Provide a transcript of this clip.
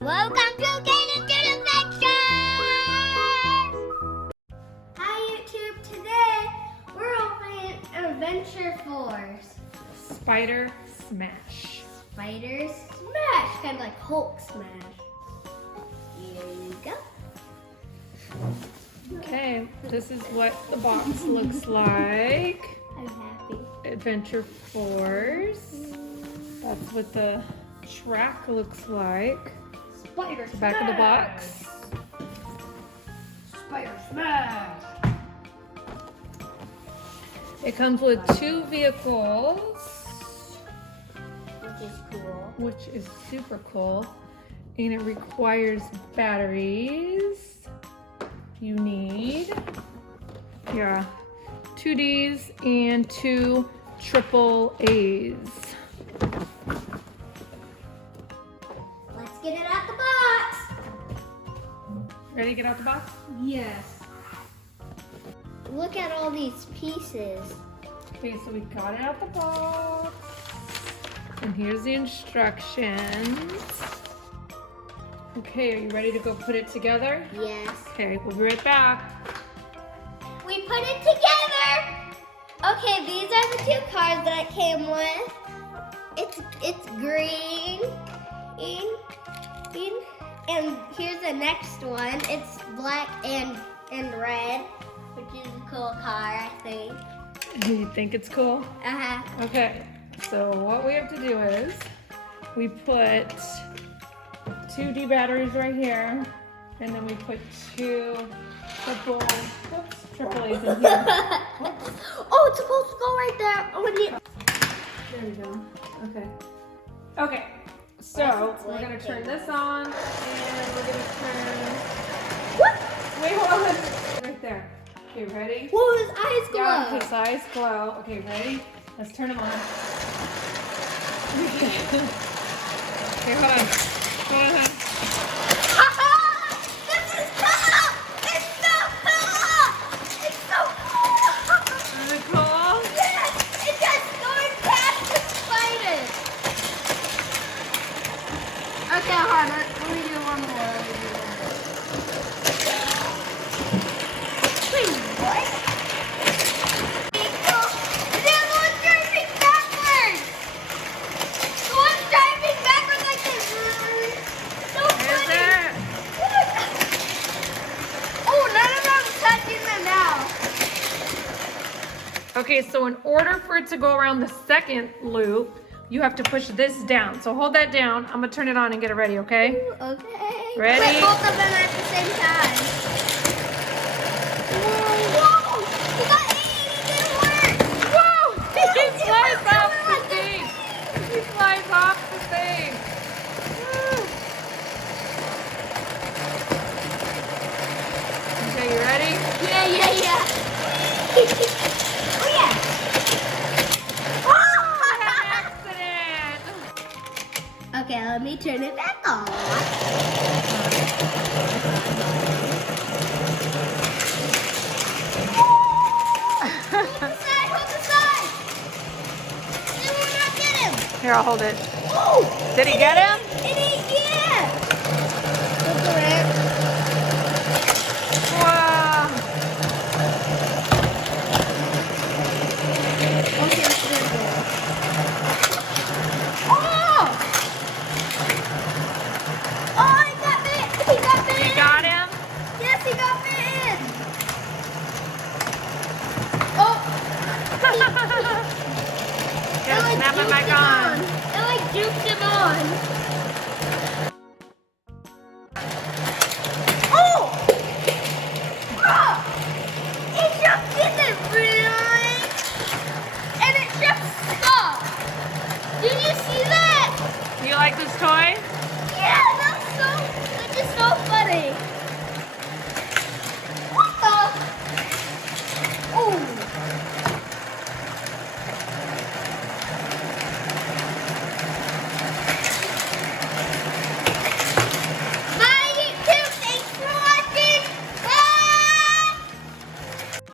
Welcome to Caden's Adventure! Hi YouTube, today we're opening Adventure Force. Spider Smash. Spider Smash, kind of like Hulk Smash. Here you go. Okay, this is what the box looks like. I'm happy. Adventure Force. That's what the track looks like. Spider The back of the box. Spider Smash! It comes with 2 vehicles, Which is cool. which is super cool. And it requires batteries. You need, 2 Ds and 2 triple A's. Let's get it out the box! Ready to get out the box? Yes. Look at all these pieces. Okay, so we got it out the box. And here's the instructions. Okay, are you ready to go put it together? Yes. Okay, we'll be right back. We put it together! Okay, these are the 2 cars that it came with. It's green. And here's the next one. It's black and red, which is a cool car, I think. You think it's cool? Uh-huh. Okay, so what we have to do is we put 2 D batteries right here, and then we put 2 triple A's in here. Oh, it's supposed to go right there. There we go. Okay. Okay. So we're gonna turn this on, and we're gonna turn. What? Wait, hold on. Right there. Okay, ready? Whoa, his eyes glow. Yeah, his eyes glow. Okay, ready? Let's turn them on. Okay, hold on. Hold on. This is cool! It's so cool! It's so cool! Is it cool? Yes! It's just going past the spiders! Okay, hold on. Let me do one more. Wait, what? The other one's driving backwards! The one's driving backwards like this. So Is funny! it? Oh, none of them touching them now. Okay, so in order for it to go around the second loop, you have to push this down. So hold that down. I'm gonna turn it on and get it ready, okay? Ooh, okay. Ready? Put both of them at the same time. Whoa! He got 8 and it didn't work! Whoa! He It flies was off going the like thing. He flies off the thing. Woo. Okay, you ready? Yeah. Oh, yeah. Accident. Okay, let me turn it back on. Hold the side. They will not get him. Here, I'll hold it. Oh! Did he get him? Yeah! Look around. Wow. Okay, let's do it. Oh! Oh, he got bit! He got bit! You got him? Yes, he got bit! Oh! Just snap it back on. It like juked him on. Oh! Oh! It just didn't really. And it just stopped. Did you see that? Do you like this toy? Yes!